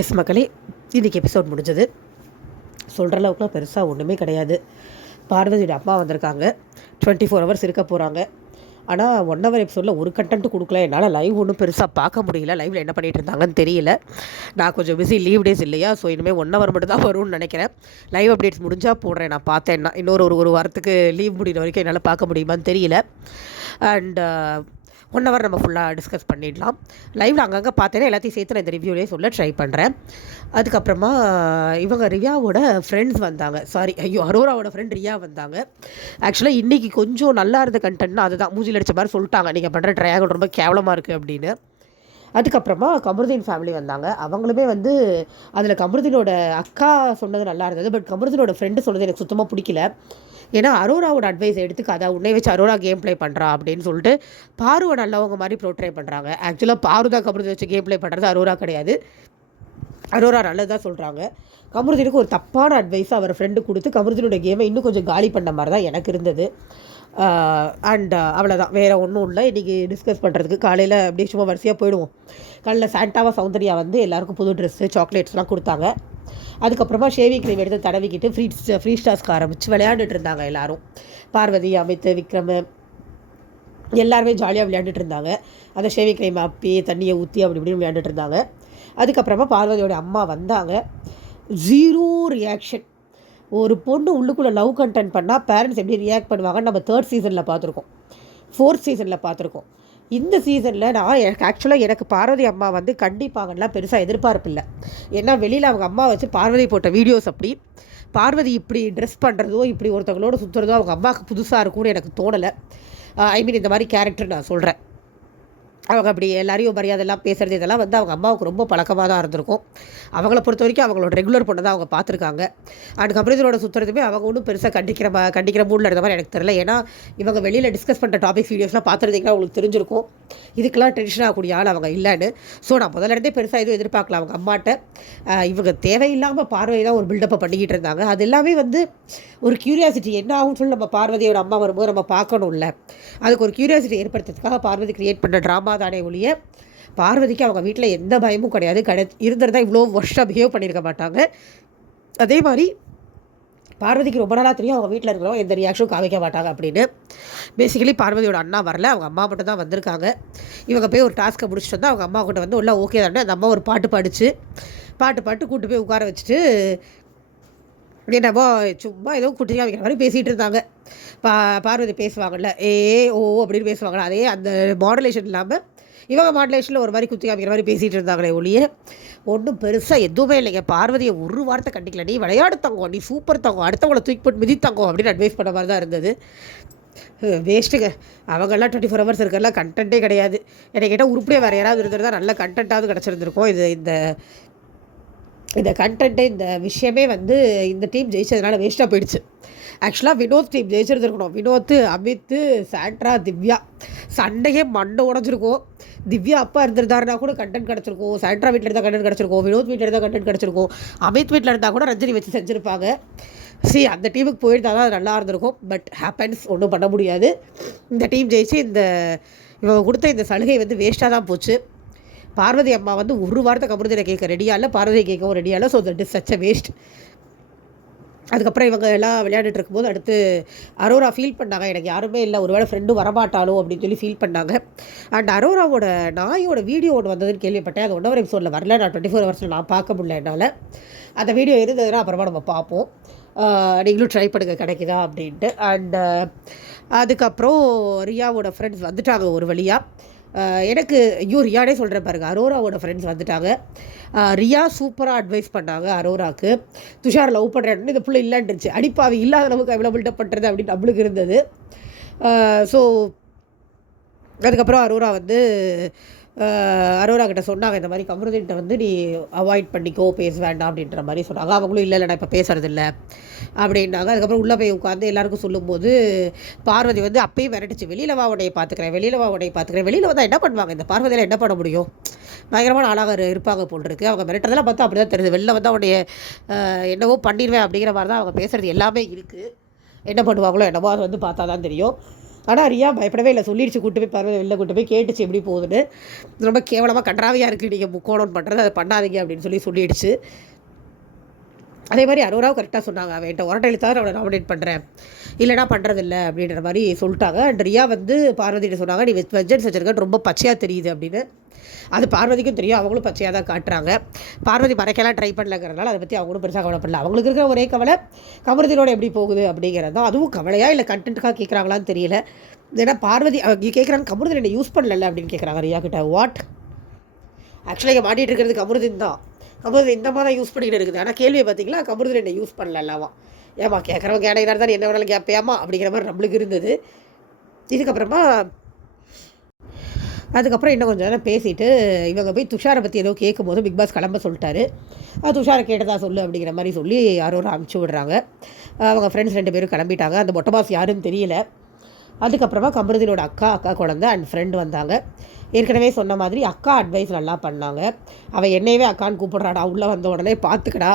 S மக்களே, இன்றைக்கி episode முடிஞ்சது. சொல்கிற அளவுக்குலாம் பெருசாக ஒன்றுமே கிடையாது. பார்வதியோட அம்மா வந்திருக்காங்க. 24 ஹவர்ஸ் இருக்க போகிறாங்க. ஆனால் 1 ஹவர் எபிசோடில் ஒரு கண்டென்ட்டு கொடுக்கல. என்னால் லைவ் ஒன்றும் பெருசாக பார்க்க முடியல. லைவில் என்ன பண்ணிகிட்டு இருந்தாங்கன்னு தெரியல. நான் கொஞ்சம் பிஸி, லீவ் டேஸ் இல்லையா? ஸோ இனிமேல் 1 ஹவர் மட்டும் தான் வரும்னு நினைக்கிறேன். லைவ் அப்டேட்ஸ் முடிஞ்சால் போடுறேன். நான் பார்த்தேன்னா இன்னொரு வாரத்துக்கு லீவ் முடிகிற வரைக்கும் என்னால் பார்க்க முடியுமான்னு தெரியல. அண்ட் 1 ஹவர் நம்ம ஃபுல்லாக டிஸ்கஸ் பண்ணிடலாம். லைவில் அங்கங்கே பார்த்தேன்னா எல்லாத்தையும் சேர்த்து நான் இந்த ரிவ்யூலேயே சொல்ல ட்ரை பண்ணுறேன். அதுக்கப்புறமா இவங்க ரியாவோட ஃப்ரெண்ட்ஸ் வந்தாங்க. அரோராவோட ஃப்ரெண்ட் ரியா வந்தாங்க. ஆக்சுவலாக இன்றைக்கி கொஞ்சம் நல்லா இருந்த கண்டென்ட்னா அதுதான். மூஞ்சில் அடித்த மாதிரி சொல்லிட்டாங்க, நீங்கள் பண்ணுற ட்ரையாங்கல் ரொம்ப கேவலமாக இருக்குது அப்படின்னு. அதுக்கப்புறமா கமருதீன் ஃபேமிலி வந்தாங்க. அவங்களுமே அதில் கமருதீனோட அக்கா சொன்னது நல்லா இருந்தது. பட் கமருதீனோட ஃப்ரெண்டு சொன்னது எனக்கு சுத்தமாக பிடிக்கல. ஏன்னா அரோராவோட அட்வைஸ் எடுத்துக்காதா, உன்னை வச்சு அரோரா கேம் ப்ளே பண்ணுறா அப்படின்னு சொல்லிட்டு பாருவை நல்லவங்க மாதிரி ப்ரோட்ரை பண்ணுறாங்க. ஆக்சுவலாக பாரு தான் கமருதீன் வச்சு கேம் ப்ளே பண்ணுறது, அரோரா கிடையாது. அரோரா நல்லதாக சொல்கிறாங்க. கமருதீனுக்கு ஒரு தப்பான அட்வைஸை அவர் ஃப்ரெண்டு கொடுத்து கமருதீனோட கேமை இன்னும் கொஞ்சம் காலி பண்ண மாதிரி தான் எனக்கு இருந்தது. அண்ட் அவ்வளோதான், வேறு ஒன்றும் இல்லை இன்றைக்கி டிஸ்கஸ் பண்ணுறதுக்கு. காலையில் அப்படியே சும்மா வரிசையாக போயிடுவோம். காலையில் சாண்டாவா சௌந்தர்யா எல்லாருக்கும் புது ட்ரெஸ்ஸு சாக்லேட்ஸ்லாம் கொடுத்தாங்க. அதுக்கப்புறமா ஷேவிங் க்ரீம் எடுத்து தடவிக்கிட்டு ஃப்ரீ ஸ்டாஸ்க்கு ஆரம்பித்து விளையாண்டுட்டு இருந்தாங்க எல்லோரும். பார்வதி, அமித், விக்ரம் எல்லாருமே ஜாலியாக விளையாண்டுட்டு இருந்தாங்க. அந்த ஷேவிங் க்ரீம் அப்பி தண்ணியை ஊற்றி அப்படி இப்படின்னு விளையாண்டுட்டு இருந்தாங்க. அதுக்கப்புறமா பார்வதியோட அம்மா வந்தாங்க. 0 ரியாக்ஷன். ஒரு பொண்ணு உள்ளுக்குள்ளே லவ் கண்டென்ட் பண்ணால் பேரண்ட்ஸ் எப்படி ரியாக்ட் பண்ணுவாங்கன்னு நம்ம 3rd சீசனில் பார்த்துருக்கோம், 4th சீசனில் பார்த்துருக்கோம். இந்த சீசனில் எனக்கு பார்வதி அம்மா கண்டிப்பாங்கலாம் பெருசாக எதிர்பார்ப்பு இல்லை. ஏன்னா வெளியில் அவங்க அம்மா வச்சு பார்வதி போட்ட வீடியோஸ் அப்படி பார்வதி இப்படி ட்ரெஸ் பண்ணுறதோ இப்படி ஒருத்தவங்களோட சுற்றுறதோ அவங்க அம்மாவுக்கு புதுசாக இருக்கும்னு எனக்கு தோணலை. இந்த மாதிரி கேரக்டர் நான் சொல்கிறேன். அவங்க அப்படி எல்லாரையும் மரியாதைலாம் பேசுகிறது இதெல்லாம் அவங்க அம்மாவுக்கு ரொம்ப பழக்கமாக தான் இருந்திருக்கும். அவங்கள பொறுத்த வரைக்கும் அவங்களோட ரெகுலர் பொண்ணை தான் அவங்க பார்த்துருக்காங்க. அண்ட் கமருதீனோட சுற்றுறதுமே அவங்க ஒன்றும் பெருசாக கண்டிக்கிற மூடில் இருந்த மாதிரி எனக்கு தெரியல. ஏன்னா இவங்க வெளியில் டிஸ்கஸ் பண்ணுற டாபிக்ஸ் வீடியோஸ்லாம் பார்த்துருந்தீங்கன்னா உங்களுக்கு தெரிஞ்சிருக்கும் இதுக்கெல்லாம் டென்ஷன் ஆகக்கூடிய ஆள் அவங்க இல்லைன்னு. ஸோ நான் முதல்ல பெருசாக எதுவும் எதிர்பார்க்கலாம் அவங்க அம்மாட்ட. இவங்க தேவையில்லாமல் பார்வை தான் ஒரு பில்டப்பை பண்ணிக்கிட்டு இருந்தாங்க. அது எல்லாமே ஒரு க்யூரியாசிட்டி என்ன ஆகும்னு சொல்லி நம்ம பார்வதியோட அம்மா வரும்போது நம்ம பார்க்கணும்ல. அதுக்கு ஒரு க்யூரியாசிட்டி ஏற்படுத்துறதுக்காக பார்வதி க்ரியேட் பண்ண ட்ராமா தானே ஒழிய பார்வதிக்கு அவங்க வீட்டில் எந்த பயமும் கிடையாது. இருந்திருந்தால் இவ்வளோ வருஷம் பிஹேவ் பண்ணியிருக்க மாட்டாங்க. அதே மாதிரி பார்வதிக்கு ரொம்ப நாளாக தெரியும் அவங்க வீட்டில் இருக்கிறோம் எந்த ரியாக்ஷனும் காமிக்க மாட்டாங்க அப்படின்னு. பேசிக்கலி பார்வதியோட அண்ணா வரல, அவங்க அம்மா மட்டும் தான் வந்திருக்காங்க. இவங்க போய் ஒரு டாஸ்க்கை முடிச்சுட்டு வந்தால் அவங்க அம்மா கிட்ட உள்ள ஓகே தானே. அந்த அம்மா ஒரு பாட்டு பாட்டு கூட்டு போய் உட்கார வச்சுட்டு என்னவோ சும்மா ஏதோ குட்டி காமிக்கிற மாதிரி பேசிகிட்டு இருந்தாங்க. பார்வதி பேசுவாங்கள்ல ஓ அப்படின்னு பேசுவாங்கள்ல, அதே அந்த மாடுலேஷன் இல்லாமல் இவங்க மாடுலேஷனில் ஒரு மாதிரி குத்தி காமிக்கிற மாதிரி பேசிகிட்டு இருந்தாங்களே ஒழிய ஒன்றும் பெருசாக எதுவுமே இல்லைங்க. பார்வதியை ஒரு வார்த்தை கண்டிக்கல. நீ விளையாடு தங்கம், நீ சூப்பர் தங்கம், அடுத்தவங்களை தூக்கி போட்டு மிதித்தங்கம் அப்படின்னு அட்வைஸ் பண்ண மாதிரி தான் இருந்தது. வேஸ்ட்டுங்க. அவங்கெல்லாம் 24 ஹவர்ஸ் இருக்கிறலாம் கண்டென்ட்டே கிடையாது. என்னை கேட்டால் உருப்படியாக வேறு யாராவது இருந்திருந்தால் நல்ல கண்டென்ட்டாவது கிடச்சிருந்துருக்கும். இந்த கண்டென்ட்டு இந்த விஷயமே இந்த டீம் ஜெயிச்சதுனால வேஸ்ட்டாக போயிடுச்சு. ஆக்சுவலாக வினோத் டீம் ஜெயிச்சிருந்துருக்கணும். வினோத், அமித், சாண்ட்ரா, திவ்யா சண்டையே மண்டை உடஞ்சிருக்கும். திவ்யா அப்பா இருந்திருந்தாருனா கூட கண்டென்ட் கிடச்சிருக்கும். சாண்ட்ரா வீட்டில் இருந்தால் கண்டென்ட் கிடச்சிருக்கும். வினோத் வீட்டில் இருந்தால் கண்டென்ட் கிடச்சிருக்கும். அமித் வீட்டில் இருந்தால் கூட ரஞ்சனி வச்சு செஞ்சுருப்பாங்க. அந்த டீமுக்கு போயிருந்தால் தான் அது நல்லா இருந்திருக்கும். பட் ஹேப்பன்ஸ், ஒன்றும் பண்ண முடியாது. இந்த டீம் ஜெயிச்சு இவங்க கொடுத்த இந்த சலுகை வேஸ்ட்டாக தான் போச்சு. பார்வதி அம்மா ஒரு வாரத்தை கமருதீனை கேட்க ரெடியாக இல்லை, பார்வதியை கேட்கவும் ரெடியாக இல்லை. So that is such a waste. அதுக்கப்புறம் இவங்க எல்லாம் விளையாண்டுட்டு இருக்கும்போது அடுத்து அரோரா ஃபீல் பண்ணாங்க, எனக்கு யாருமே இல்லை, ஒருவேளை ஃப்ரெண்டு வரமாட்டாலோ அப்படின்னு சொல்லி ஃபீல் பண்ணாங்க. அண்ட் அரோராவோட நாயோட வீடியோ ஒன்று வந்ததுன்னு கேள்விப்பட்டேன். அது 1 ஹவர் எபிசோடில் வரல. நான் 24 ஹவர்ஸில் நான் பார்க்க முடியல என்னால். அந்த வீடியோ இருந்ததுன்னா அப்புறமா நம்ம பார்ப்போம். நீங்களும் ட்ரை பண்ணுங்கள் கிடைக்குதா அப்படின்ட்டு. அண்டு அதுக்கப்புறம் ரியாவோட ஃப்ரெண்ட்ஸ் வந்துட்டாங்க ஒரு வழியாக. எனக்கு ரியானே சொல்கிறேன் பாருங்கள், அரோராவோட ஃப்ரெண்ட்ஸ் வந்துட்டாங்க. ரியா சூப்பராக அட்வைஸ் பண்ணாங்க அரோராவுக்கு. துஷார் லவ் பண்ணுறேன்னு இந்த பிள்ளை இல்லைன்ட்டுருச்சு. அடிப்பாவி இல்லாத அளவுக்கு எவ்வளோ பில்டப் பண்ணுறது அப்படின்னு நம்மளுக்கு இருந்தது. ஸோ அதுக்கப்புறம் அரோரா கிட்ட சொன்னாங்க, இந்த மாதிரி கமருதீன்கிட்ட நீ அவாய்ட் பண்ணிக்கோ, பேச வேண்டாம் அப்படின்ற மாதிரி சொன்னாங்க. அவங்களும் இல்லை நான் இப்போ பேசுறதில்ல அப்படின்னாங்க. அதுக்கப்புறம் உள்ளே போய் உட்காந்து எல்லாருக்கும் சொல்லும்போது பார்வதி அப்பயும் விரட்டுச்சு, வெளியில் வா உடையை பார்த்துக்கிறேன், வெளியில் வந்தால் என்ன பண்ணுவாங்க, இந்த பார்வதியில் என்ன பண்ண முடியும், பயங்கரமான ஆளாக இருப்பாங்க போல் இருக்குது. அவங்க மிரட்டதெல்லாம் பார்த்தா அப்படி தான் தெரியுது. வெளில வந்தால் உடைய என்னவோ பண்ணிடுவேன் அப்படிங்கிற மாதிரி தான் அவங்க பேசுகிறது எல்லாமே இருக்குது. என்ன பண்ணுவாங்களோ என்னவோ அது பார்த்தா தான் தெரியும். ஆனால் ரியா பயப்படவே இல்லை, சொல்லிடுச்சு, கூட்டு போய் பார்வதி வெளில கூட்டு போய் கேட்டுச்சு எப்படி போகுதுன்னு. ரொம்ப கேவலமாக கன்றாவியாக இருக்குது நீங்கள் முக்கோணம் பண்ணுறது, அதை பண்ணாதீங்க அப்படின்னு சொல்லிடுச்சு. அதே மாதிரி அரோராவும் கரெக்டாக சொன்னாங்க, அவன்கிட்ட உரட்டை எழுத்தாவது அவனை நாமினேட் பண்ணுறேன், இல்லைனா பண்ணுறதில்ல அப்படின்ற மாதிரி சொல்லிட்டாங்க. அண்ட் ரியா வந்து பார்வதிகிட்ட சொன்னாங்க, நீ வெஞ்சன்ஸ் வச்சிருக்கன்னு ரொம்ப பச்சையாக தெரியுது அப்படின்னு. அது பார்வதிக்கும் தெரியும், அவங்களும் பச்சையாக தான் காட்டுறாங்க. பார்வதி மறைக்கலாம் ட்ரை பண்ணலங்கிறதுனால அதை பற்றி அவங்களும் பெருசாக கவலைப்படல. அவங்களுக்கு இருக்கிற ஒரே கவலை கமருதீனோட எப்படி போகுது அப்படிங்கிறது தான். அதுவும் கவலையா இல்லை கண்டென்ட்டுக்காக கேட்குறாங்களான்னு தெரியல. ஏன்னா பார்வதி கேட்குறாங்க, கமருதீன் என்ன யூஸ் பண்ணல அப்படின்னு கேட்குறாங்க ரியா கிட்ட. வாட்? ஆக்சுவலாக இங்கே மாட்டிகிட்டு இருக்கிறது கமருதீன் தான். கமருதீன் இந்த மாதிரி தான் யூஸ் பண்ணிக்கிட்டு இருக்குது. ஆனால் கேள்வியை பார்த்தீங்களா, கமருதீன் என்ன யூஸ் பண்ணலவா? ஏமா கேட்குறவங்க கேடையினார் தான் என்ன வேணாலும் கேட்பேமா அப்படிங்கிற மாதிரி நம்மளுக்கு இருந்தது. அதுக்கப்புறம் இன்னும் கொஞ்சம் நேரம் பேசிவிட்டு இவங்க போய் துஷாரை பற்றி ஏதோ கேட்கும் போது பிக் பாஸ் கிளம்ப சொல்லிட்டாரு. துஷாரை கேட்டதா சொல்லு அப்படிங்கிற மாதிரி சொல்லி யாரோ அனுப்பிச்சி விடுறாங்க. அவங்க ஃப்ரெண்ட்ஸ் 2 பேரும் கிளம்பிட்டாங்க. அந்த மொட்டை பாஸ் யாருன்னு தெரியல. அதுக்கப்புறமா கமருதீனோட அக்கா குழந்தை அண்ட் ஃப்ரெண்டு வந்தாங்க. ஏற்கனவே சொன்ன மாதிரி அக்கா அட்வைஸ் நல்லா பண்ணாங்க. அவள் என்னையவே அக்கான்னு கூப்பிட்றாடா, உள்ளே வந்த உடனே பார்த்துக்கடா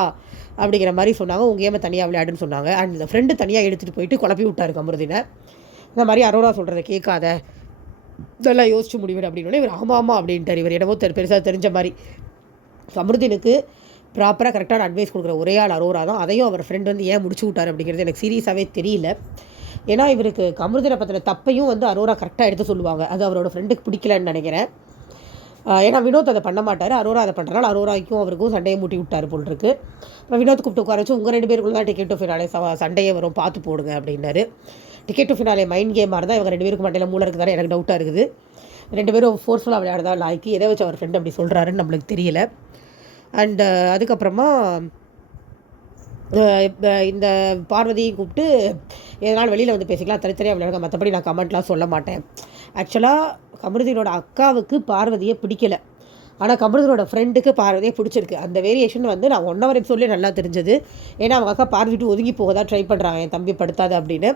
அப்படிங்கிற மாதிரி சொன்னாங்க. உங்கள் கேமை தனியாக விளையாடுன்னு சொன்னாங்க. அண்ட் இந்த ஃப்ரெண்டு தனியாக எடுத்துகிட்டு போயிட்டு குழப்பி விட்டார் கமருதீனை. இந்த மாதிரி அரோரா சொல்கிறத கேட்காத, இதெல்லாம் யோசிச்சு முடிவிடு அப்படின்னு. இவர் ஆமாம் அப்படின்ட்டார். இவர் என்னமோ பெருசாக தெரிஞ்ச மாதிரி. கமருதீனுக்கு ப்ராப்பராக கரெக்டான அட்வைஸ் கொடுக்குற ஒரே ஆள் அரோரா தான். அதையும் அவர் ஃப்ரெண்ட் வந்து ஏன் முடிச்சு விட்டார் அப்படிங்கிறது எனக்கு சீரியஸாகவே தெரியல. ஏன்னா இவருக்கு கமருதீனை பற்றின தப்பையும் வந்து அரோரா கரெக்டாக எடுத்து சொல்லுவாங்க. அது அவரோட ஃப்ரெண்டுக்கு பிடிக்கலன்னு நினைக்கிறேன். ஏன்னா வினோத் அதை பண்ண மாட்டார், அரோரா அதை பண்ணுறனால அரோராய்க்கும் அவருக்கும் சண்டையை மூட்டி விட்டார் போல் இருக்குது. அப்புறம் வினோத் கூப்பிட்டு உட்கார வச்சு, உங்கள் 2 பேருக்குள்ள தான் டிக்கெட் டு ஃபினாலே சண்டையே வரும், பார்த்து போடுங்க அப்படின்னாரு. டிக்கெட் டு ஃபினாலே மைண்ட் கேமாக இருந்தால் இவங்க 2 பேருக்கு மண்டையில் மூளை இருக்குதானே எனக்கு டவுட்டாக இருக்குது. 2 பேரும் ஃபோர்ஸ்ஃபுல்லாக விளையாடுறதா லாய்க்கு எதை வச்சு அவர் ஃப்ரெண்ட் அப்படி சொல்கிறாருன்னு நம்மளுக்கு தெரியல. அண்டு அதுக்கப்புறமா இந்த பார்வதியை கூப்பிட்டு எதனால் வெளியில் வந்து பேசிக்கலாம், தனித்தனியாக விளையாடுங்க, மற்றபடி நான் கமெண்ட்லாம் சொல்ல மாட்டேன். ஆக்சுவலாக கமருதீனோட அக்காவுக்கு பார்வதியை பிடிக்கலை, ஆனால் கமருதீனோட ஃப்ரெண்டுக்கு பார்வதியை பிடிச்சிருக்கு. அந்த வேரியேஷன் வந்து நான் 1 hour எபிசோட்லேயே நல்லா தெரிஞ்சது. ஏன்னா அவங்க அக்கா பார்வதிட்டு ஒதுங்கி போக தான் ட்ரை பண்ணுறாங்க, என் தம்பி படுத்தாது அப்படின்னு.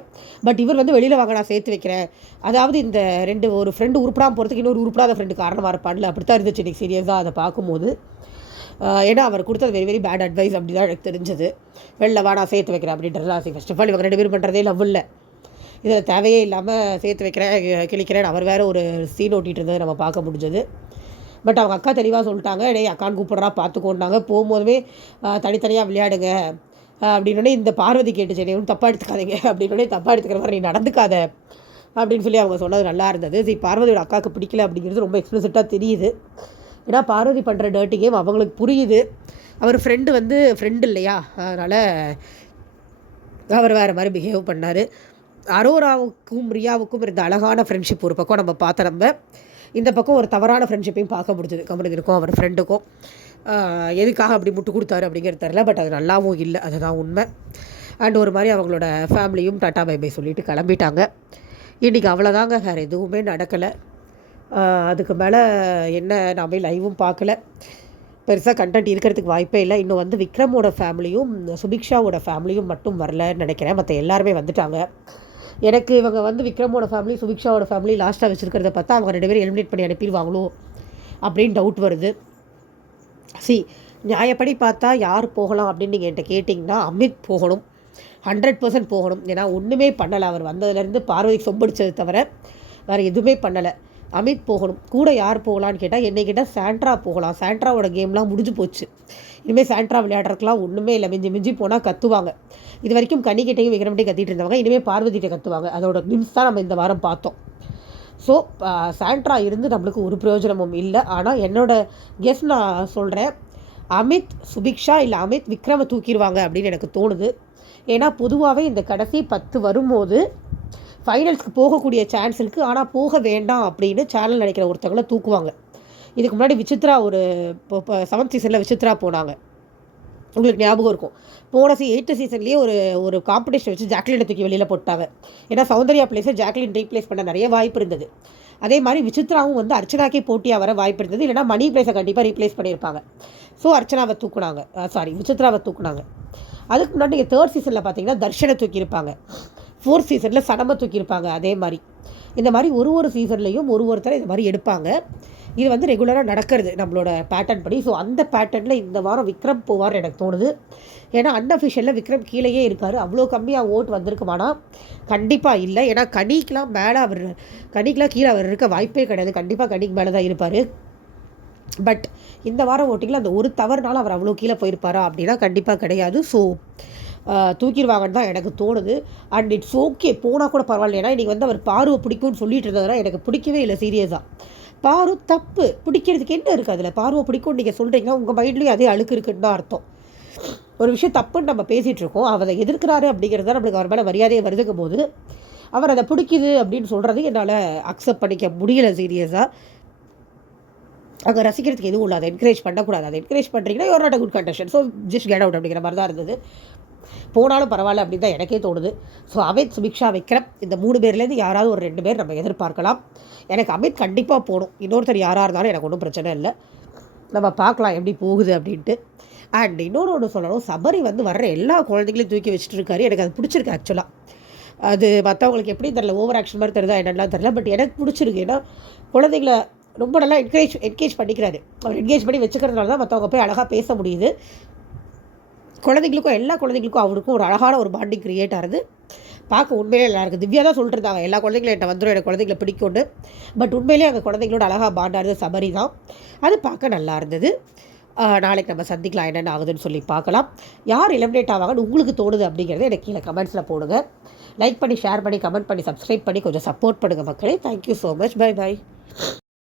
பட் இவர் வந்து வெளியில் வாங்க, நான் சேர்த்து வைக்கிறேன். அதாவது இந்த ஒரு ஃப்ரெண்டு உருப்படாமல் போகிறதுக்கு இன்னொரு உருப்படாத ஃப்ரெண்டு காரணமாக இருப்பான்ல, அப்படி தான் இருந்துச்சு எனக்கு சீரியஸாக அதை பார்க்கும்போது. ஏன்னா அவர் கொடுத்தது வெரி பேட் அட்வைஸ் அப்படி தான் எனக்கு தெரிஞ்சது. வெளில வா நான் சேர்த்து வைக்கிறேன் அப்படின்றது. ஃபர்ஸ்ட் ஆஃப் ஆல் இவங்க 2 பேரும் பண்ணுறதே லவ் இல்லை, இதில் தேவையே இல்லாமல் சேர்த்து வைக்கிறேன் கிழிக்கிறேன் அவர் வேறு ஒரு சீன் ஓட்டிகிட்டு இருந்தது நம்ம பார்க்க முடிஞ்சது. பட் அவங்க அக்கா தெளிவாக சொல்லிட்டாங்க, டேய் அக்கான்னு கூப்பிட்றா பார்த்துக்கோண்டாங்க, போகும்போதுமே தனித்தனியாக விளையாடுங்க அப்படின்னோடனே இந்த பார்வதி கேட்டுச்சு, நீ ஒன்றும் தப்பாக எடுத்துக்காதீங்க அப்படின்னோடனே தப்பாக எடுத்துக்கிற மாதிரி நீ நடந்துக்காத அப்படின்னு சொல்லி அவங்க சொன்னது நல்லா இருந்தது. பார்வதியோட அக்காவுக்கு பிடிக்கல அப்படிங்கிறது ரொம்ப எக்ஸ்பிளிசிட்டாக தெரியுது. ஏன்னா பார்வதி பண்ணுற டர்ட்டி கேம் அவங்களுக்கு புரியுது. அவர் ஃப்ரெண்டு இல்லையா, அதனால் அவர் வேறு மாதிரி பிஹேவ் பண்ணார். அரோராவுக்கும் ரியாவுக்கும் இருந்த அழகான ஃப்ரெண்ட்ஷிப் ஒரு பக்கம் நம்ம பார்த்த இந்த பக்கம் ஒரு தவறான ஃப்ரெண்ட்ஷிப்பையும் பார்க்க முடிஞ்சது கமருதீனுக்கும் அவர் ஃப்ரெண்டுக்கும். எதுக்காக அப்படி முட்டு கொடுத்தாரு அப்படிங்கிறது தெரில, பட் அது நல்லாவும் இல்லை, அதுதான் உண்மை. அண்ட் ஒரு மாதிரி அவங்களோட ஃபேமிலியும் டாட்டா பை பை சொல்லிவிட்டு கிளம்பிட்டாங்க. இன்றைக்கி அவ்வளோதாங்க, வேறு எதுவுமே நடக்கலை. அதுக்கு மேலே என்ன, நான் போய் லைவும் பார்க்கல, பெருசாக கண்டென்ட் இருக்கிறதுக்கு வாய்ப்பே இல்லை. இன்னும் வந்து விக்ரமோட ஃபேமிலியும் சுபிக்ஷாவோட ஃபேமிலியும் மட்டும் வரலன்னு நினைக்கிறேன், மற்ற எல்லாருமே வந்துட்டாங்க. எனக்கு இவங்க வந்து விக்ரமோட ஃபேமிலி சுபிக்ஷாவோட ஃபேமிலி லாஸ்ட்டாக வச்சுருக்கிறத பார்த்தா அவங்க 2 பேரும் எலிமினேட் பண்ணி அனுப்பிடுவாங்களோ அப்படின்னு டவுட் வருது. நியாயப்படி பார்த்தா யார் போகலாம் அப்படின்னு நீங்கள் என்கிட்ட கேட்டிங்கன்னா அமித் போகணும், 100% போகணும். ஏன்னா ஒன்றுமே பண்ணலை, அவர் வந்ததுலேருந்து பார்வதிக்கு சொம்படிச்சது தவிர வேறு எதுவுமே பண்ணலை. அமித் போகணும். கூட யார் போகலான்னு கேட்டால் என்னை கேட்டால் சாண்ட்ரா போகலாம். சாண்ட்ராவோட கேம்லாம் முடிஞ்சு போச்சு, இனிமேல் சாண்ட்ரா விளையாடுறதுக்குலாம் ஒன்றுமே இல்லை. மிஞ்சி போனால் கற்றுவாங்க. இது வரைக்கும் கனிக்கிட்டையும் விக்ரம்கிட்டையும் கத்திட்டு இருந்தவங்க இனிமேல் பார்வதிகிட்ட கற்றுவாங்க. அதோட நியூஸ் தான் நம்ம இந்த வாரம் பார்த்தோம். ஸோ சாண்ட்ரா இருந்து நம்மளுக்கு ஒரு பிரயோஜனமும் இல்லை. ஆனால் என்னோடய கெஸ் நான் சொல்கிறேன், அமித் சுபிக்ஷா இல்லை அமித் விக்ரமை தூக்கிடுவாங்க அப்படின்னு எனக்கு தோணுது. ஏன்னா பொதுவாகவே இந்த கடைசி 10 வரும்போது ஃபைனல்ஸ்க்கு போகக்கூடிய சான்ஸ் இருக்குது, ஆனால் போக வேண்டாம் அப்படின்னு சேனல் நினைக்கிற ஒருத்தவங்களை தூக்குவாங்க. இதுக்கு முன்னாடி விசித்ரா ஒரு 7th சீசனில் விசித்ரா போனாங்க, உங்களுக்கு ஞாபகம் இருக்கும். போன 8th சீசன்லேயே ஒரு காம்படிஷன் வச்சு ஜாக்லினை தூக்கி வெளியில் போட்டாங்க. ஏன்னா சௌந்தர்யா பிளேஸை ஜாக்லின் ரீப்ளேஸ் பண்ண நிறைய வாய்ப்பு இருந்தது. அதே மாதிரி விசித்ராவும் வந்து அர்ச்சனாக்கே போட்டியாக வர வாய்ப்பு இருந்தது, இல்லைனா மணி பிளேஸை கண்டிப்பாக ரீப்ளேஸ் பண்ணியிருப்பாங்க. ஸோ அர்ச்சனாவை தூக்குனாங்க, விசித்ராவை தூக்குனாங்க. அதுக்கு முன்னாடி நீங்கள் 3rd சீசனில் பார்த்தீங்கன்னா தர்ஷனை தூக்கியிருப்பாங்க, 4th சீசனில் சடமை தூக்கியிருப்பாங்க. அதே மாதிரி இந்த மாதிரி ஒரு சீசன்லேயும் ஒருத்தரை இந்த மாதிரி எடுப்பாங்க. இது வந்து ரெகுலராக நடக்கிறது நம்மளோட பேட்டர்ன் படி. ஸோ அந்த பேட்டர்னில் இந்த வாரம் விக்ரம் போவார் எனக்கு தோணுது. ஏன்னா அன்அஃபிஷியலில் விக்ரம் கீழேயே இருக்கார். அவ்வளோ கம்மியாக ஓட் வந்திருக்குமானா கண்டிப்பாக இல்லை. ஏன்னா கனிக்கெலாம் கீழே அவர் இருக்க வாய்ப்பே கிடையாது. கண்டிப்பாக கனிக்கு மேலே தான் இருப்பார். பட் இந்த வாரம் ஓட்டிங்கில் அந்த ஒரு தவறுனால அவர் அவ்வளோ கீழே போயிருப்பாரா அப்படின்னா கண்டிப்பாக கிடையாது. ஸோ தூக்கிடுவாங்கன்னு தான் எனக்கு தோணுது. அண்ட் இட்ஸ் ஓகே, போனால் கூட பரவாயில்ல. ஏன்னா இன்றைக்கி வந்து அவர் பார்வை பிடிக்கும்னு சொல்லிட்டு இருந்ததுனா எனக்கு பிடிக்கவே இல்லை சீரியஸாக. பாரு தப்பு, பிடிக்கிறதுக்கு என்ன இருக்குது அதில்? பார்வை பிடிக்கும்னு நீங்கள் சொல்கிறீங்கன்னா உங்கள் மைண்ட்லேயும் அதே அழுக்கு இருக்குன்னு தான் அர்த்தம். ஒரு விஷயம் தப்புன்னு நம்ம பேசிகிட்டு இருக்கோம், அவரை எதிர்க்கிறாரு அப்படிங்கிறது தான் நம்மளுக்கு அவர் மேலே மரியாதையை வருதுக்கும் போது அவர் அதை பிடிக்குது அப்படின்னு சொல்கிறது என்னால் அக்செப்ட் பண்ணிக்க முடியலை சீரியஸாக. அங்கே ரசிக்கிறதுக்கு எதுவும் இல்லை, அதை என்கரேஜ் பண்ணக்கூடாது. அதை என்கரேஜ் பண்ணுறீங்கன்னா you are not a good contestant, so just get out அப்படிங்கிற மாதிரி தான் இருந்தது. போனாலும் பரவாயில்ல அப்படின்னு தான் எனக்கே தோணுது. ஸோ அமித், சுபிக்ஷா, விக்ரம் இந்த 3 பேர்லேருந்து யாராவது ஒரு 2 பேர் நம்ம எதிர்பார்க்கலாம். எனக்கு அமித் கண்டிப்பாக போகணும். இன்னொருத்தர் யாராக இருந்தாலும் எனக்கு ஒன்றும் பிரச்சனை இல்லை. நம்ம பார்க்கலாம் எப்படி போகுது அப்படின்ட்டு. அண்ட் இன்னொன்று சொல்லணும், சபரி வந்து வர்ற எல்லா குழந்தைங்களையும் தூக்கி வச்சுட்டு இருக்காரு. எனக்கு அது பிடிச்சிருக்கு ஆக்சுவலாக. அது மற்றவங்களுக்கு எப்படி தெரில, ஓவர் ஆக்ஷன் மாதிரி தெரியுதா என்னெல்லாம் தெரில, பட் எனக்கு பிடிச்சிருக்கு. ஏன்னா குழந்தைங்கள ரொம்ப நல்லா என்கரேஜ் பண்ணிக்கிறாரு. அவர் என்கரேஜ் பண்ணி வச்சுக்கிறதுனால தான் மற்றவங்க போய் அழகாக பேச முடியுது. குழந்தைங்களுக்கும் எல்லா குழந்தைங்களுக்கும் அவருக்கும் ஒரு அழகான ஒரு பாண்டிங் க்ரியேட் ஆகுது. பார்க்க உண்மையிலே நல்லா இருக்குது. திவ்யா தான் சொல்லிட்டு இருந்தாங்க எல்லா குழந்தைங்களும் என்கிட்ட வந்துடும், எனக்கு குழந்தைங்களை பிடிக்கும்னு. பட் உண்மையிலே அங்கே குழந்தைங்களோட அழகாக பாண்டாருது சபரி தான். அது பார்க்க நல்லா இருந்தது. நாளைக்கு நம்ம சந்திக்கலாம், என்னென்ன ஆகுதுன்னு சொல்லி பார்க்கலாம். யார் எலிமினேட் ஆவாங்கன்னு உங்களுக்கு தோணுது அப்படிங்கிறத எனக்கு கீழே கமெண்ட்ஸில் போடுங்க. லைக் பண்ணி, ஷேர் பண்ணி, கமெண்ட் பண்ணி, சப்ஸ்கிரைப் பண்ணி கொஞ்சம் சப்போர்ட் பண்ணுங்கள் மக்களே. Thank you so much. Bye bye.